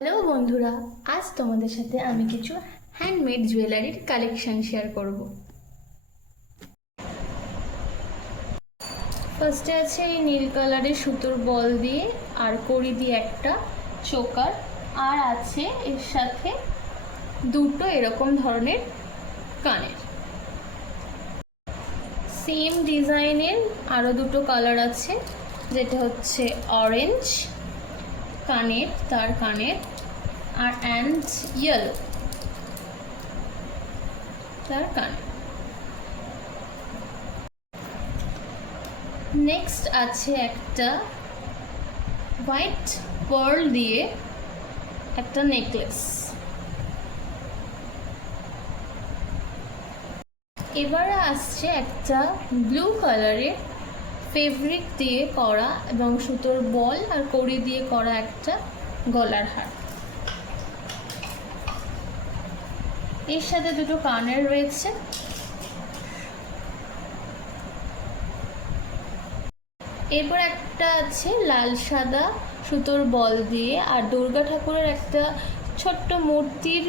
Hello বন্ধুরা, আজ তোমাদের সাথে আমি কিছু হ্যান্ডমেড জুয়েলারির কালেকশন শেয়ার করব। ফার্স্টে আছে এই নীল কালারের সুতোর বল দিয়ে আর কড়ি দিয়ে একটা চোকার, আর আছে এর সাথে দুটো এরকম ধরনের কানের। সেম ডিজাইনের আরও দুটো কালার আছে, যেটা হচ্ছে অরেঞ্জ কানের, তার কানের, আর অ্যান্ড ইয়েলো তার কানের। নেক্সট আছে একটা হোয়াইট পার্ল দিয়ে একটা নেকলেস। এবারে আসছে একটা ব্লু কালারের ফেব্রিক দিয়ে করা এবং সুতোর বল আর কড়ি দিয়ে করা একটা গলার হার। এর সাথে দুটো কানের রয়েছে। এরপর একটা আছে লাল সাদা সুতোর বল দিয়ে আর দুর্গা ঠাকুরের একটা ছোট্ট মূর্তির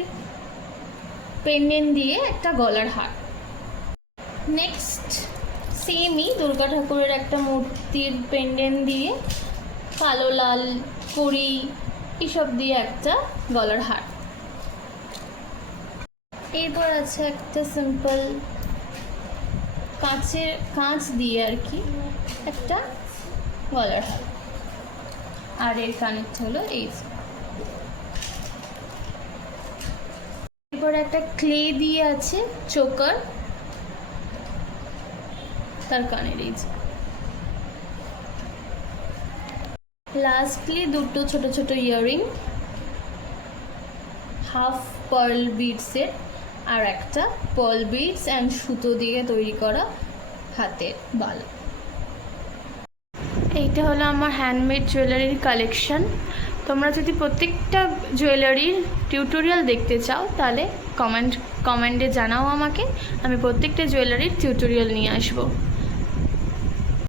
পেন্ডেন্ট দিয়ে একটা গলার হার। নেক্সট সেমই দুর্গা ঠাকুরের একটা মূর্তির পেন্ডেন্ট দিয়ে কালো লাল কড়ি এসব দিয়ে একটা গলার হার। এরপর আছে একটা সিম্পল কাঁচ দিয়ে আর কি একটা গলার হার, আর এর কানেরটা হলো এই। এরপর একটা ক্লে দিয়ে আছে চোকার, তার কানের এই। লাস্টলি দুটো ছোট ছোট ইয়াররিং, হাফ পার্ল বিডসের আর একটা পার্ল বিডস অ্যান্ড সুতো দিয়ে তৈরি করা হাতের বালা। এইটা হলো আমার হ্যান্ডমেড জুয়েলারির কালেকশন। তোমরা যদি প্রত্যেকটা জুয়েলারির টিউটোরিয়াল দেখতে চাও তাহলে কমেন্টে জানাও আমাকে, আমি প্রত্যেকটা জুয়েলারির টিউটোরিয়াল নিয়ে আসবো।